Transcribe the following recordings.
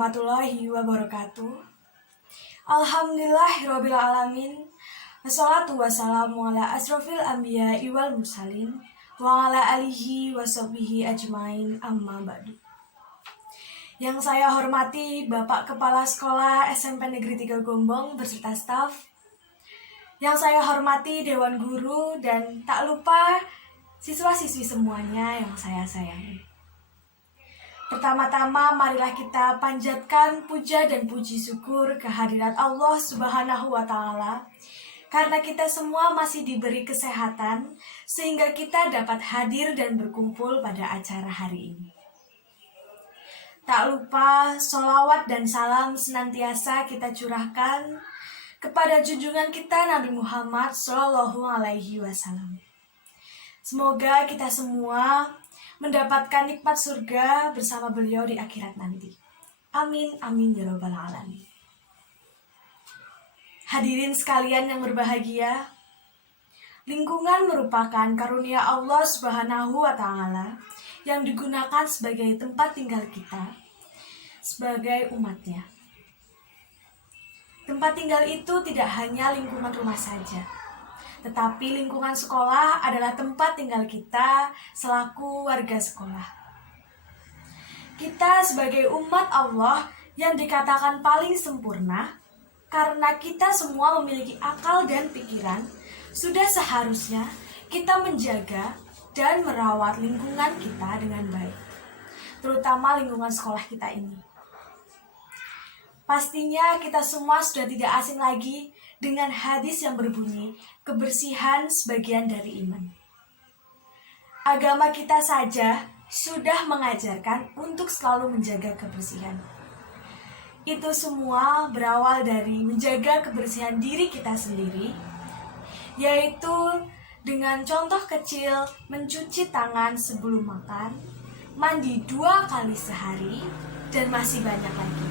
warahmatullahi wabarakatuh. Alhamdulillahirabbil alamin. Wassalatu wassalamu ala asrofil anbiya'i wal mursalin wa ala alihi washabihi ajmain, amma ba'du. Yang saya hormati Bapak Kepala Sekolah SMP Negeri 3 Gombong beserta staf. Yang saya hormati Dewan Guru dan tak lupa siswa-siswi semuanya yang saya sayangi. Pertama-tama marilah kita panjatkan puja dan puji syukur kehadirat Allah Subhanahu wa Ta'ala, karena kita semua masih diberi kesehatan sehingga kita dapat hadir dan berkumpul pada acara hari ini. Tak lupa sholawat dan salam senantiasa kita curahkan kepada junjungan kita Nabi Muhammad SAW. Semoga kita semua mendapatkan nikmat surga bersama beliau di akhirat nanti. Amin, amin ya rabbal alamin. Hadirin sekalian yang berbahagia, lingkungan merupakan karunia Allah Subhanahu wa Ta'ala yang digunakan sebagai tempat tinggal kita sebagai umatnya. Tempat tinggal itu tidak hanya lingkungan rumah saja, tetapi lingkungan sekolah adalah tempat tinggal kita selaku warga sekolah. Kita sebagai umat Allah yang dikatakan paling sempurna, karena kita semua memiliki akal dan pikiran, sudah seharusnya kita menjaga dan merawat lingkungan kita dengan baik, terutama lingkungan sekolah kita ini. Pastinya kita semua sudah tidak asing lagi dengan hadis yang berbunyi, kebersihan sebagian dari iman. Agama kita saja sudah mengajarkan untuk selalu menjaga kebersihan. Itu semua berawal dari menjaga kebersihan diri kita sendiri, yaitu dengan contoh kecil mencuci tangan sebelum makan, mandi 2 kali sehari, dan masih banyak lagi.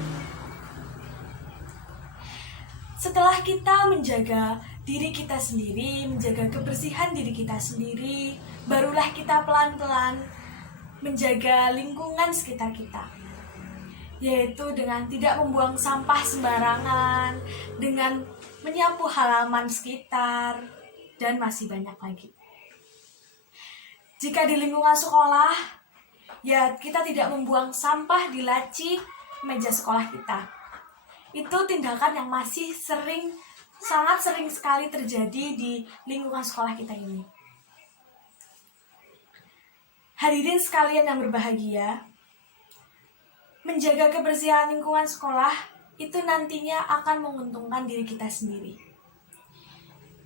Setelah kita menjaga diri kita sendiri, menjaga kebersihan diri kita sendiri, barulah kita pelan-pelan menjaga lingkungan sekitar kita, yaitu dengan tidak membuang sampah sembarangan, dengan menyapu halaman sekitar, dan masih banyak lagi. Jika di lingkungan sekolah, ya kita tidak membuang sampah di laci meja sekolah kita. Itu tindakan yang masih sangat sering sekali terjadi di lingkungan sekolah kita ini. Hadirin sekalian yang berbahagia, menjaga kebersihan lingkungan sekolah itu nantinya akan menguntungkan diri kita sendiri.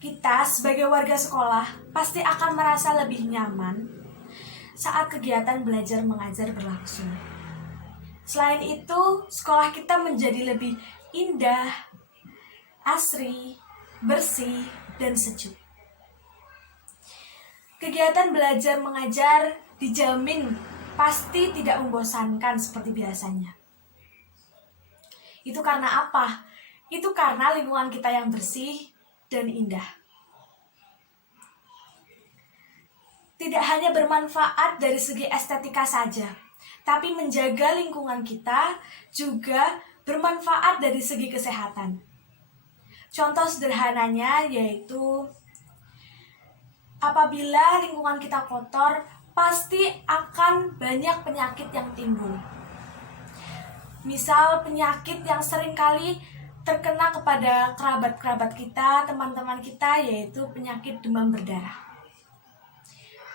Kita sebagai warga sekolah pasti akan merasa lebih nyaman saat kegiatan belajar mengajar berlangsung. Selain itu, sekolah kita menjadi lebih indah, asri, bersih, dan sejuk. Kegiatan belajar mengajar dijamin pasti tidak membosankan seperti biasanya. Itu karena apa? Itu karena lingkungan kita yang bersih dan indah. Tidak hanya bermanfaat dari segi estetika saja, tapi menjaga lingkungan kita juga bermanfaat dari segi kesehatan. Contoh sederhananya yaitu apabila lingkungan kita kotor, pasti akan banyak penyakit yang timbul. Misal penyakit yang seringkali terkena kepada kerabat-kerabat kita, teman-teman kita, yaitu penyakit demam berdarah.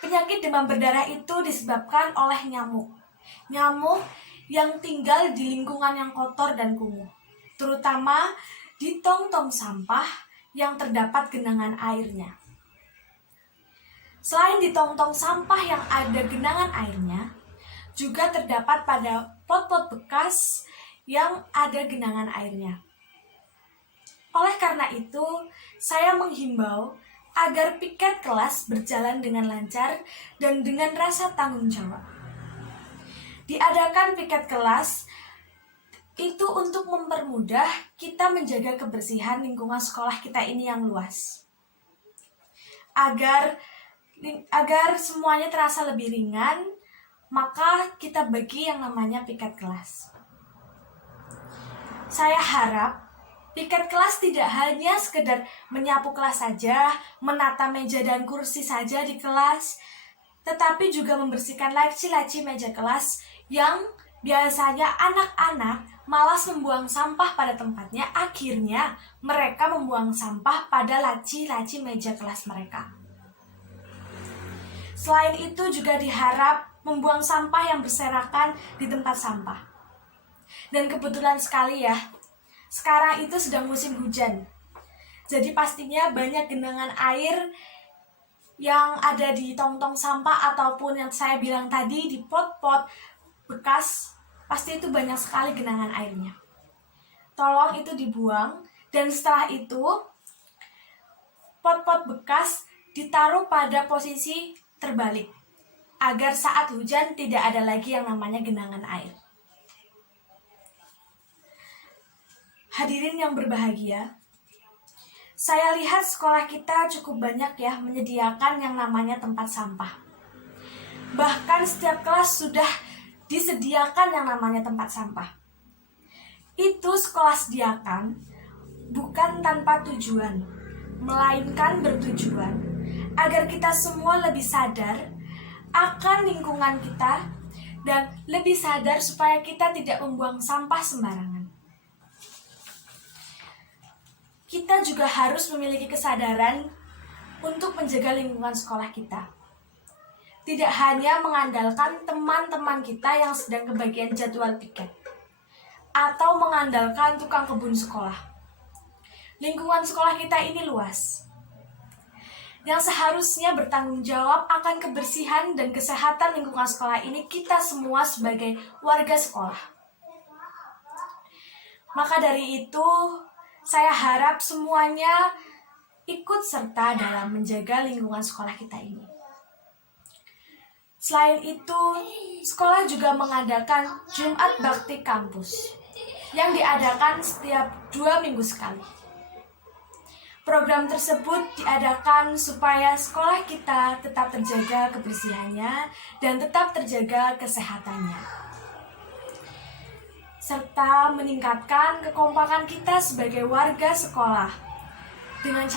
Penyakit demam berdarah itu disebabkan oleh nyamuk. Nyamuk yang tinggal di lingkungan yang kotor dan kumuh, terutama di tong-tong sampah yang terdapat genangan airnya. Selain di tong-tong sampah yang ada genangan airnya, juga terdapat pada pot-pot bekas yang ada genangan airnya. Oleh karena itu, saya menghimbau agar piket kelas berjalan dengan lancar dan dengan rasa tanggung jawab. Diadakan piket kelas itu untuk mempermudah kita menjaga kebersihan lingkungan sekolah kita ini yang luas. Agar semuanya terasa lebih ringan, maka kita bagi yang namanya piket kelas. Saya harap piket kelas tidak hanya sekedar menyapu kelas saja, menata meja dan kursi saja di kelas, tetapi juga membersihkan laci-laci meja kelas yang biasanya anak-anak malas membuang sampah pada tempatnya. Akhirnya mereka membuang sampah pada laci-laci meja kelas mereka. Selain itu juga diharap membuang sampah yang berserakan di tempat sampah. Dan kebetulan sekali ya, sekarang itu sedang musim hujan. Jadi pastinya banyak genangan air yang ada di tong-tong sampah ataupun yang saya bilang tadi di pot-pot bekas, pasti itu banyak sekali genangan airnya. Tolong itu dibuang, dan setelah itu pot-pot bekas ditaruh pada posisi terbalik agar saat hujan tidak ada lagi yang namanya genangan air. Hadirin yang berbahagia, saya lihat sekolah kita cukup banyak ya menyediakan yang namanya tempat sampah. Bahkan setiap kelas sudah disediakan yang namanya tempat sampah. Itu sekolah sediakan bukan tanpa tujuan, melainkan bertujuan agar kita semua lebih sadar akan lingkungan kita dan lebih sadar supaya kita tidak membuang sampah sembarangan. Kita juga harus memiliki kesadaran untuk menjaga lingkungan sekolah kita. Tidak hanya mengandalkan teman-teman kita yang sedang kebagian jadwal piket, atau mengandalkan tukang kebun sekolah. Lingkungan sekolah kita ini luas, yang seharusnya bertanggung jawab akan kebersihan dan kesehatan lingkungan sekolah ini kita semua sebagai warga sekolah. Maka dari itu, saya harap semuanya ikut serta dalam menjaga lingkungan sekolah kita ini. Selain itu, sekolah juga mengadakan Jumat Bakti Kampus yang diadakan setiap 2 minggu sekali. Program tersebut diadakan supaya sekolah kita tetap terjaga kebersihannya dan tetap terjaga kesehatannya, serta meningkatkan kekompakan kita sebagai warga sekolah dengan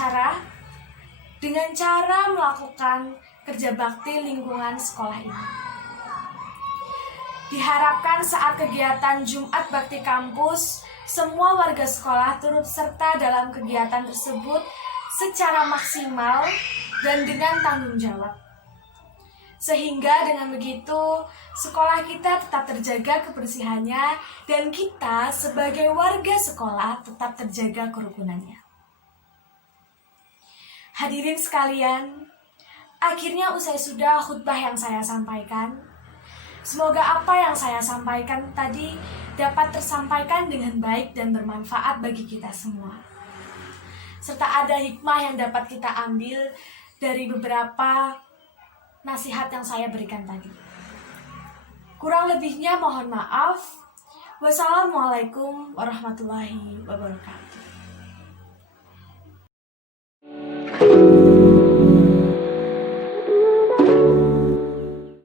cara melakukan kerja bakti lingkungan sekolah ini. Diharapkan saat kegiatan Jumat Bakti Kampus, semua warga sekolah turut serta dalam kegiatan tersebut secara maksimal dan dengan tanggung jawab. Sehingga dengan begitu, sekolah kita tetap terjaga kebersihannya dan kita sebagai warga sekolah tetap terjaga kerukunannya. Hadirin sekalian, akhirnya usai sudah khutbah yang saya sampaikan. Semoga apa yang saya sampaikan tadi dapat tersampaikan dengan baik dan bermanfaat bagi kita semua. Serta ada hikmah yang dapat kita ambil dari beberapa nasihat yang saya berikan tadi. Kurang lebihnya mohon maaf. Wassalamualaikum warahmatullahi wabarakatuh.